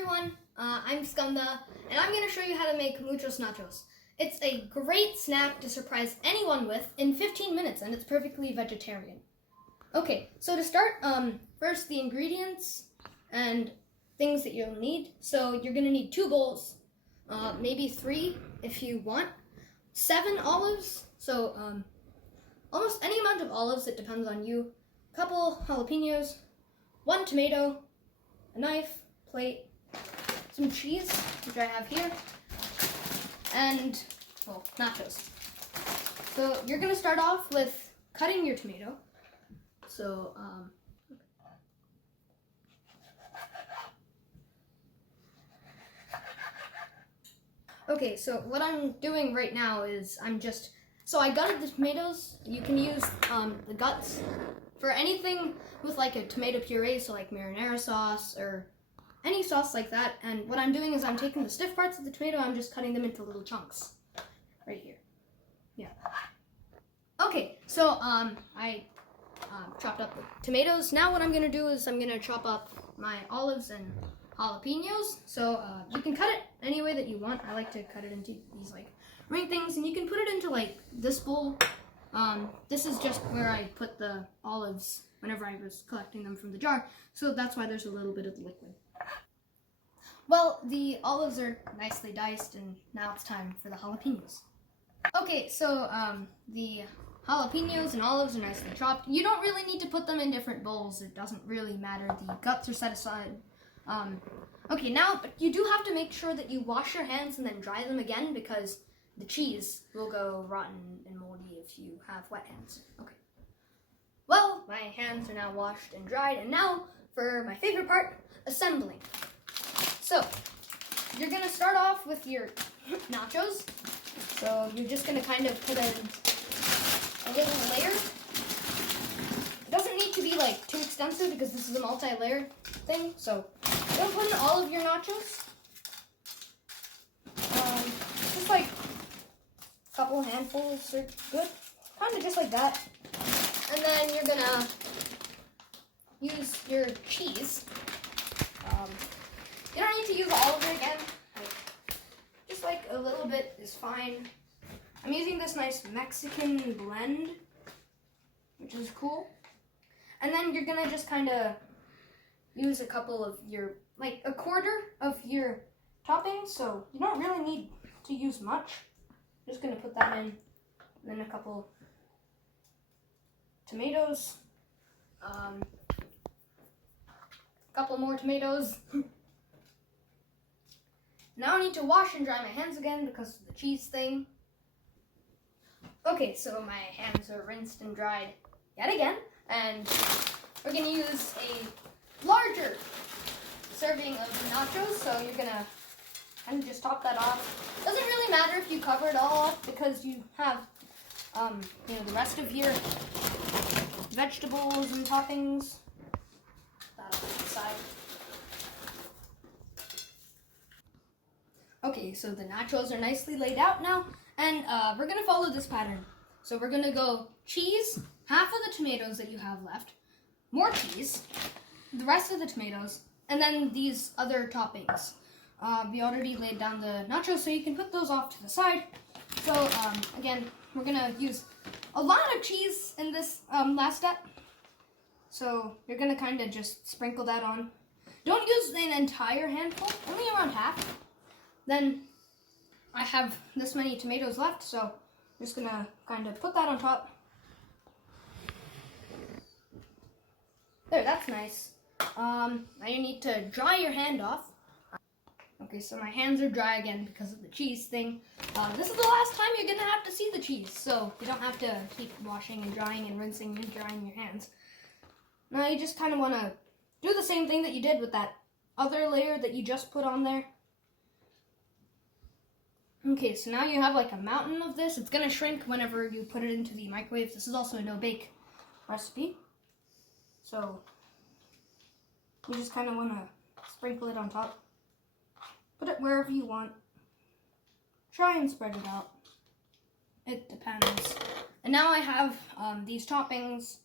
everyone, I'm Skanda, and I'm going to show you how to make Muchos Nachos. It's a great snack to surprise anyone with in 15 minutes, and it's perfectly vegetarian. Okay, so to start, first the ingredients and things that you'll need. So you're going to need 2 bowls, maybe 3 if you want, 7 olives, so almost any amount of olives, it depends on you, a couple jalapenos, 1 tomato, a knife, plate, some cheese, which I have here, and, well, nachos. So you're going to start off with cutting your tomato. So, okay, so what I'm doing right now is I gutted the tomatoes. You can use the guts for anything with like a tomato puree, so like marinara sauce or any sauce like that. And what I'm doing is I'm taking the stiff parts of the tomato, I'm just cutting them into little chunks right here. Yeah. Okay, so I chopped up the tomatoes. Now what I'm going to do is I'm going to chop up my olives and jalapenos. So you can cut it any way that you want. I like to cut it into these like ring things, and you can put it into like this bowl. This is just where I put the olives whenever I was collecting them from the jar, so that's why there's a little bit of liquid. Well, the olives are nicely diced, and now it's time for the jalapenos. Okay, so the jalapenos and olives are nicely chopped. You don't really need to put them in different bowls. It doesn't really matter. The guts are set aside. Okay, now, but you do have to make sure that you wash your hands and then dry them again, because the cheese will go rotten and moldy if you have wet hands. Okay. Well, my hands are now washed and dried, and now for my favorite part, assembling. So, you're going to start off with your nachos. So, you're just going to kind of put in a little layer. It doesn't need to be like too extensive because this is a multi-layer thing. So, you're going to put in all of your nachos. Just like a couple handfuls are good. Kind of just like that. And then you're going to use your cheese. You don't need to use all of it again. Just like a little bit is fine. I'm using this nice Mexican blend, which is cool. And then you're gonna just kind of use a couple of your, like a quarter of your toppings. So you don't really need to use much. Just gonna put that in. And then a couple tomatoes. A couple more tomatoes. Now I need to wash and dry my hands again because of the cheese thing. Okay, so my hands are rinsed and dried yet again, and we're going to use a larger serving of nachos, so you're going to kind of just top that off. Doesn't really matter if you cover it all up because you have, the rest of your vegetables and toppings. That on the side. Okay, so the nachos are nicely laid out now, and we're going to follow this pattern. So we're going to go cheese, half of the tomatoes that you have left, more cheese, the rest of the tomatoes, and then these other toppings. We already laid down the nachos, so you can put those off to the side. So again, we're going to use a lot of cheese in this last step. So you're going to kind of just sprinkle that on. Don't use an entire handful, only around half. Then I have this many tomatoes left, so I'm just gonna kind of put that on top. There, that's nice. Now you need to dry your hand off. Okay, so my hands are dry again because of the cheese thing. This is the last time you're gonna have to see the cheese, so you don't have to keep washing and drying and rinsing and drying your hands. Now you just kind of want to do the same thing that you did with that other layer that you just put on there. Okay, so now you have like a mountain of this. It's going to shrink whenever you put it into the microwave. This is also a no-bake recipe. So, you just kind of want to sprinkle it on top. Put it wherever you want. Try and spread it out. It depends. And now I have these toppings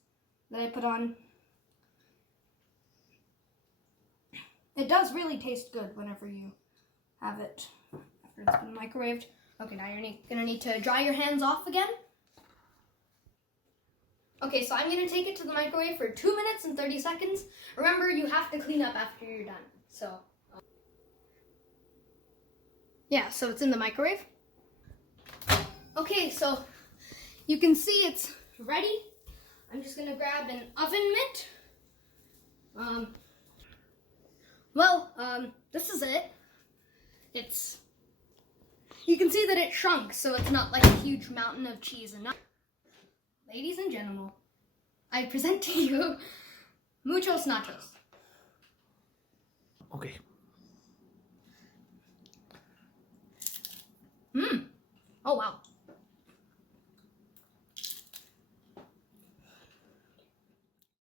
that I put on. It does really taste good whenever you have it after it's been microwaved. Okay, now you're gonna need to dry your hands off again. Okay, so I'm gonna take it to the microwave for 2 minutes and 30 seconds. Remember, you have to clean up after you're done. So, yeah, so it's in the microwave. Okay, so you can see it's ready. I'm just gonna grab an oven mitt. This is it. You can see that it shrunk, so it's not like a huge mountain of cheese and nuts. Ladies and gentlemen, I present to you Muchos Nachos. Okay. Oh wow.